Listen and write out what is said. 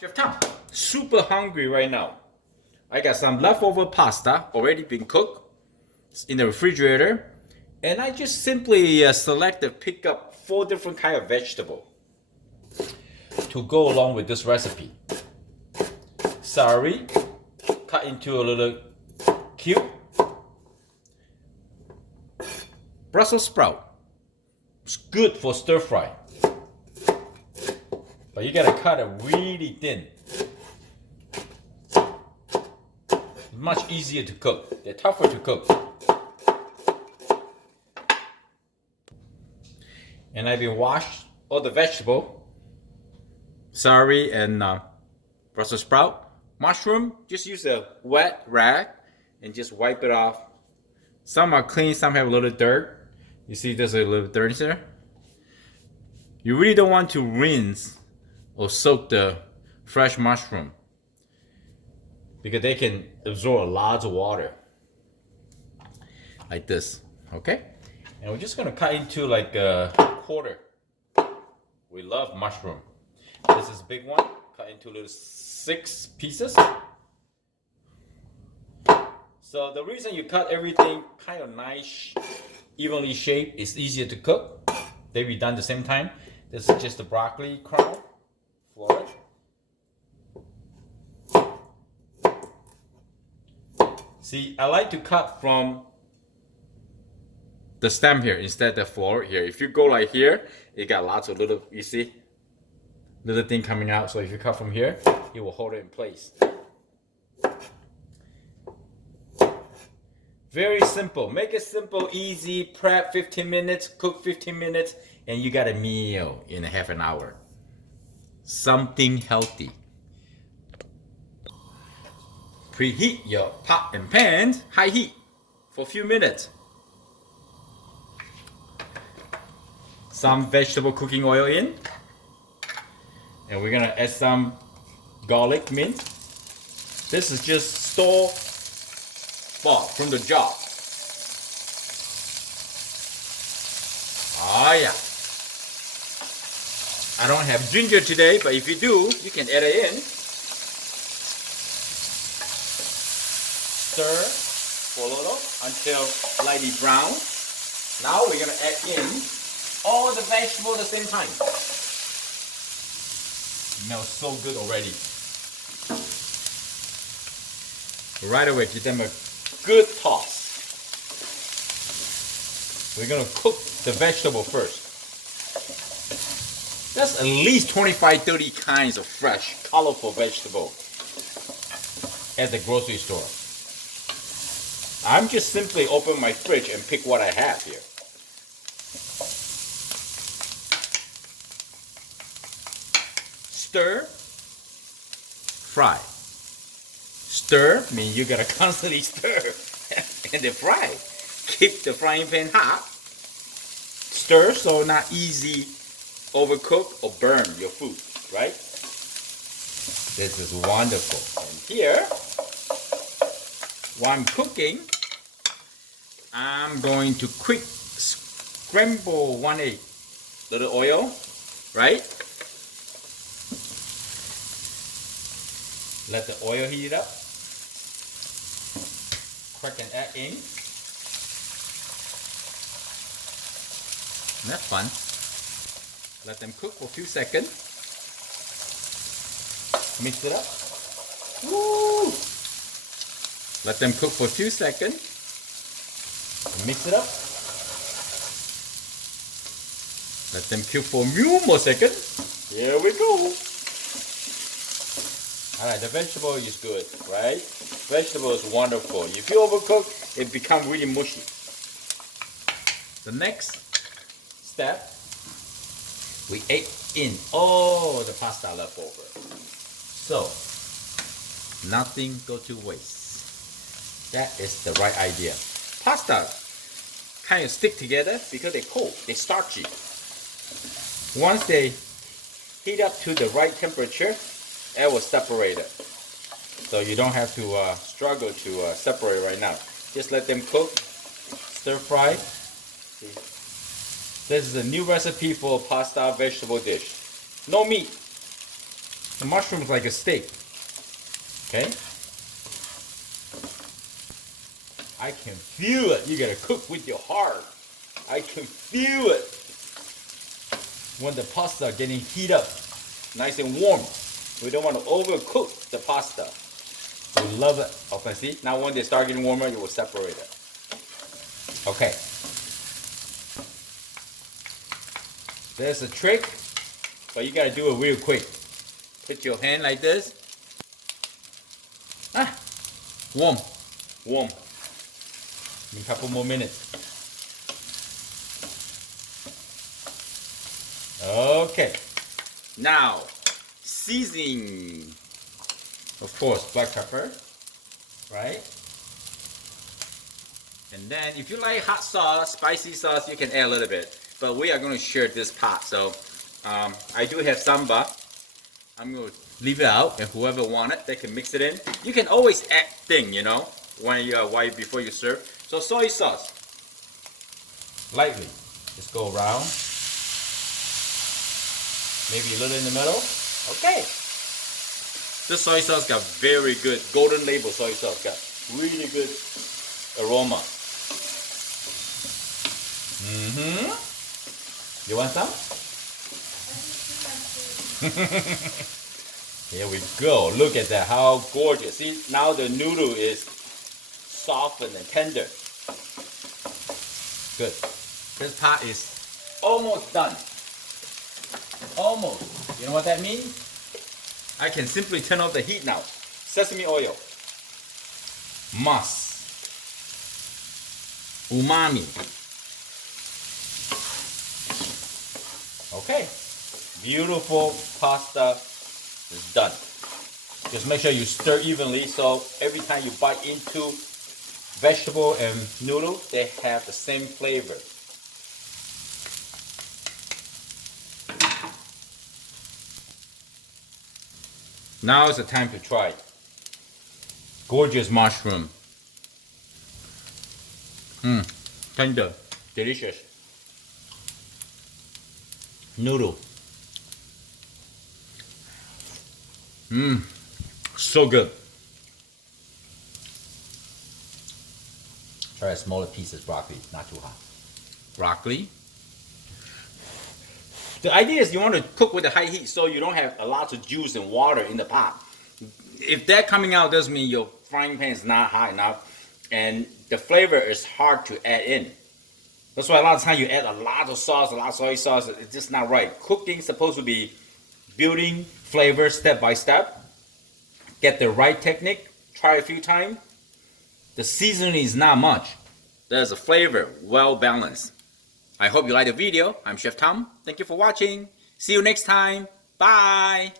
Chef Tom, super hungry right now. I got some leftover pasta already been cooked in the refrigerator, and I just simply pick up 4 different kind of vegetable to go along with this recipe. Celery, cut into a little cube. Brussels sprout, it's good for stir fry. But you gotta cut it really thin. It's much easier to cook. They're tougher to cook. And I've been washed all the vegetable, celery and Brussels sprout. Mushroom, just use a wet rag and just wipe it off. Some are clean, some have a little dirt. You see there's a little dirt there. You really don't want to rinse or soak the fresh mushroom because they can absorb a lot of water like this. Okay, and we're just gonna cut into like a quarter. We love mushroom. This is a big one. Cut into little 6 pieces. So the reason you cut everything kind of nice, evenly shaped, is easier to cook. They be done at the same time. This is just the broccoli crown. Floret. See, I like to cut from the stem here instead of the floret here. If you go like here, it got lots of little, you see, little thing coming out. So if you cut from here, it will hold it in place. Very simple. Make it simple, easy. Prep 15 minutes, cook 15 minutes, and you got a meal in a half an hour. Something healthy. Preheat your pot and pan, high heat, for a few minutes. Some vegetable cooking oil in. And we're gonna add some garlic mint. This is just store bought from the jar. Oh yeah. I don't have ginger today, but if you do, you can add it in. Stir for a little until lightly brown. Now we're gonna add in all the vegetables at the same time. Smells so good already. Right away, give them a good toss. We're gonna cook the vegetable first. There's at least 25-30 kinds of fresh, colorful vegetable at the grocery store. I'm just simply open my fridge and pick what I have here. Stir, fry. Stir means you gotta constantly stir and then fry. Keep the frying pan hot. Stir so not easy overcook or burn your food, right? This is wonderful. And here, while I'm cooking, I'm going to quick scramble 1 egg. Little oil, right? Let the oil heat up. Crack an egg in. And that's fun. Let them cook for a few seconds. Mix it up. Woo! Let them cook for a few seconds. Mix it up. Let them cook for a few more seconds. Here we go. Alright, the vegetable is good, right? Vegetable is wonderful. If you overcook, it becomes really mushy. The next step, we add in all the pasta left over. So, nothing go to waste. That is the right idea. Pasta kind of stick together because they're cold, they're starchy. Once they heat up to the right temperature, it will separate it. So you don't have to struggle to separate right now. Just let them cook, stir fry. See? This is a new recipe for pasta vegetable dish. No meat. The mushroom is like a steak. Okay? I can feel it. You gotta cook with your heart. I can feel it. When the pasta getting heat up, nice and warm. We don't want to overcook the pasta. We love it. Okay, see? Now when they start getting warmer, you will separate it. Okay. There's a trick, but you gotta do it real quick. Put your hand like this. Ah, warm, warm. In a couple more minutes. Okay. Now, seasoning. Of course, black pepper, right? And then if you like hot sauce, spicy sauce, you can add a little bit. But we are going to share this pot. So I do have some, but I'm going to leave it out. And whoever want it, they can mix it in. You can always add thing, you know, when you before you serve. So soy sauce, lightly, just go around. Maybe a little in the middle. Okay. This soy sauce got very good, golden label soy sauce got really good aroma. You want some? Here we go. Look at that, how gorgeous. See, now the noodle is soft and tender. Good. This pot is almost done. Almost. You know what that means? I can simply turn off the heat now. Sesame oil. Must. Umami. Okay. Beautiful pasta is done. Just make sure you stir evenly so every time you bite into vegetable and noodle, they have the same flavor. Now is the time to try. Gorgeous mushroom. Tender, delicious. Noodle. So good. Try a smaller pieces broccoli, not too hot. Broccoli. The idea is you want to cook with a high heat so you don't have a lot of juice and water in the pot. If that coming out doesn't mean your frying pan is not hot enough and the flavor is hard to add in. That's why a lot of times you add a lot of sauce, a lot of soy sauce. It's just not right. Cooking is supposed to be building flavor step by step. Get the right technique. Try a few times. The seasoning is not much. There's a flavor well balanced. I hope you liked the video. I'm Chef Tom. Thank you for watching. See you next time. Bye.